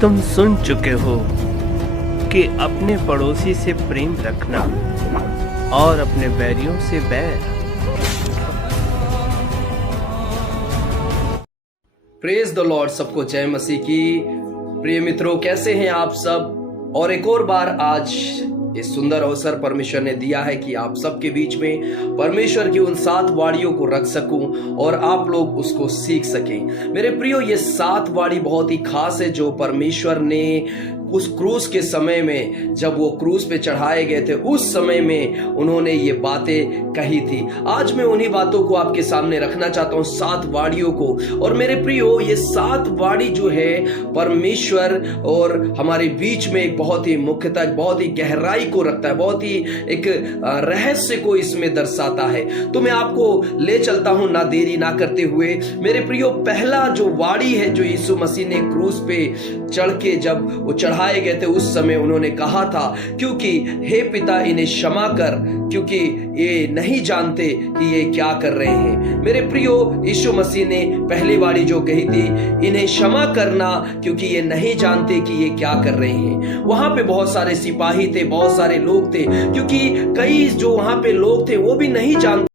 तुम सुन चुके हो कि अपने पड़ोसी से प्रेम रखना और अपने बैरियों से बैर। Praise the Lord. सबको जय मसीह की। प्रिय मित्रों, कैसे हैं आप सब? और एक और बार आज इस सुंदर अवसर परमेश्वर ने दिया है कि आप सबके बीच में परमेश्वर की उन 7 वाणियों को रख सकूं और आप लोग उसको सीख सकें। मेरे प्रियो, ये 7 वाणी बहुत ही खास है जो परमेश्वर ने उस क्रूस के समय में, जब वो क्रूस पे चढ़ाए गए थे, उस समय में उन्होंने ये बातें कही थी। आज मैं उन्हीं बातों को आपके सामने रखना चाहता हूँ, 7 वाणियों को। और मेरे प्रियो, ये 7 वाणी जो है परमेश्वर और हमारे बीच में एक बहुत ही मुख्यता, बहुत ही गहराई को रखता है, बहुत ही एक रहस्य को इसमें दर्शाता है। तो मैं आपको ले चलता हूं ना देरी ना करते हुए। मेरे प्रियो, पहला जो वाणी है जो यीशु मसीह ने क्रूस पे चढ़ के जब वो चढ़ाए गए थे, उस समय उन्होंने कहा था, क्योंकि हे पिता इन्हें क्षमा कर, क्योंकि ये नहीं जानते कि ये क्या कर रहे हैं। मेरे प्रियो, यीशु मसीह ने पहली वाणी जो कही थी, इन्हें क्षमा करना क्योंकि ये नहीं जानते कि ये क्या कर रहे हैं। वहां पे बहुत सारे सिपाही थे, बहुत सारे लोग थे, क्योंकि कई जो वहां पे लोग थे वो भी नहीं जानते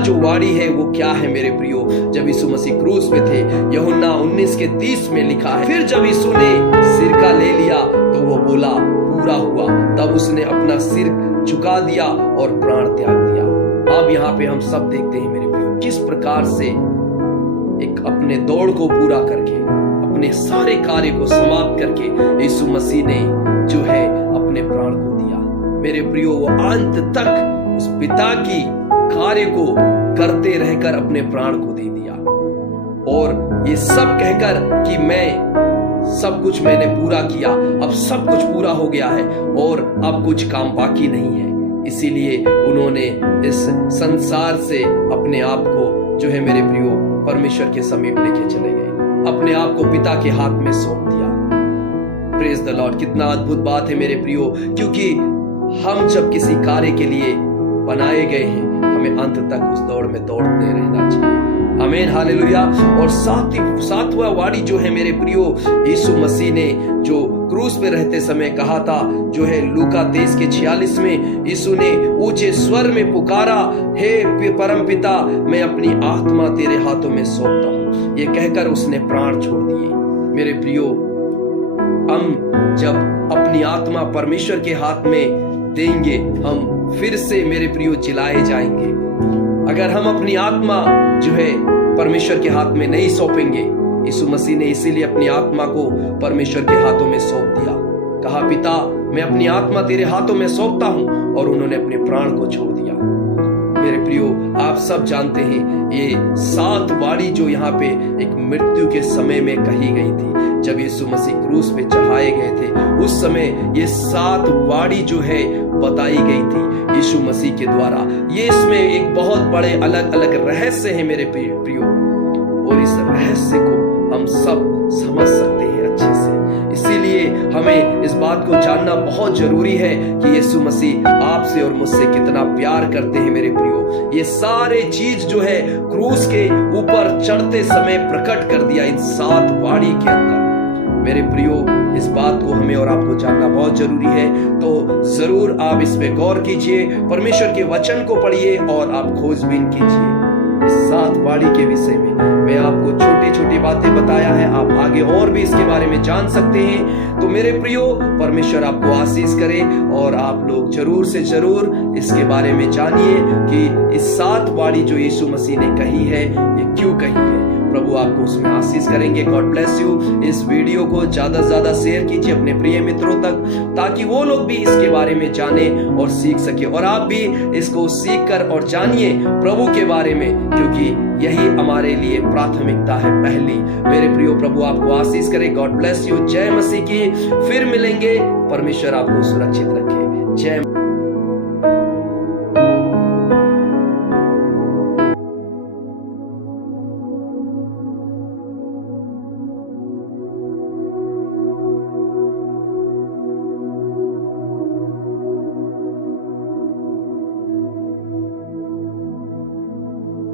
जो वाणी है वो क्या है मेरे प्रियो? जब यीशु मसीह क्रूस पे थे, यूहन्ना 19:30 में लिखा है, फिर जब यीशु ने सिरका ले लिया तो वो बोला पूरा हुआ। तब उसने अपना सिर झुका दिया और प्राण त्याग दिया। अब यहाँ पे हम सब देखते हैं मेरे प्रियो, किस प्रकार से एक अपने दौड़ को पूरा करके, अपने सारे कार्य को समाप्त करके यीशु मसीह ने जो है अपने प्राण को दिया। मेरे प्रियो, वो अंत तक उस पिता की कार्य को करते रहकर अपने प्राण को दे दिया, और ये सब कहकर कि मैं सब कुछ मैंने पूरा किया, अब सब कुछ पूरा हो गया है और अब कुछ काम बाकी नहीं है। इसीलिए उन्होंने इस संसार से अपने आप को जो है मेरे प्रियो परमेश्वर के समीप लेके चले गए, अपने आप को पिता के हाथ में सौंप दिया। Praise the Lord. कितना अद्भुत बात है मेरे प्रियो, क्योंकि हम जब किसी कार्य के लिए बनाए गए हैं, हमें अंत तक उस दौड़ में दौड़ते रहना चाहिए। आमीन, हालेलुया। और सातवां वाणी जो है मेरे प्रियो, यीशु मसीह ने जो क्रूस पे रहते समय कहा था, जो है लूका 23:46 में यीशु ने ऊंचे स्वर में पुकारा, हे परम पिता, मैं अपनी आत्मा तेरे हाथों में सौंपता हूं। ये कहकर उसने प्राण छोड़ दिए। मेरे प्रियो, हम जब अपनी आत्मा परमेश्वर के हाथ में देंगे, हम फिर से मेरे प्रियो जिलाए जाएंगे। अगर हम अपनी आत्मा जो है परमेश्वर के हाथ में नहीं सौंपेंगे, यीशु मसीह ने इसीलिए अपनी आत्मा को परमेश्वर के हाथों में सौंप दिया। कहा, पिता, मैं अपनी आत्मा तेरे हाथों में सौंपता हूं, और उन्होंने अपने प्राण को छोड़ दिया। मेरे प्रियो, आप सब जानते हैं ये 7 वाणी जो यहाँ पे एक मृत्यु के समय में कही गई थी, जब यीशु मसीह क्रूस पे चढ़ाए गए थे, उस समय ये 7 वाणी जो है बताई गई थी यीशु मसीह के द्वारा। ये इसमें एक बहुत बड़े अलग अलग रहस्य है मेरे प्रियो, और इस रहस्य को हम सब समझ सकते हैं अच्छे से। इसीलिए हमें इस बात को जानना बहुत जरूरी है कि यीशु मसीह आपसे और मुझसे कितना प्यार करते हैं मेरे प्रियो। ये सारे चीज जो है क्रूस के ऊपर चढ़ते समय प्रकट कर दिया इन 7 वाणी के अंदर। मेरे प्रियो, इस बात को हमें और आपको जानना बहुत जरूरी है, तो जरूर आप इस पे गौर कीजिए, परमेश्वर के वचन को पढ़िए और आप खोजबीन कीजिए। इस 7 वाणी के विषय में मैं आपको छोटी छोटी बातें बताया है, आप आगे और भी इसके बारे में जान सकते हैं। तो मेरे प्रियो, परमेश्वर आपको आशीष करे, और आप लोग जरूर से जरूर इसके बारे में जानिए कि इस 7 वाणी जो यीशु मसीह ने कही है, ये क्यों कही है। प्रभु आपको उसमें आशीष करेंगे। God bless you. इस वीडियो को ज्यादा से ज्यादा शेयर कीजिए अपने प्रिय मित्रों तक, ताकि वो लोग भी इसके बारे में जाने और सीख सके, और आप भी इसको सीख कर और जानिए प्रभु के बारे में, क्योंकि यही हमारे लिए प्राथमिकता है पहली। मेरे प्रियो, प्रभु आपको आशीष करे। God bless you. जय मसीह की। फिर मिलेंगे। परमेश्वर आपको सुरक्षित रखे। जय।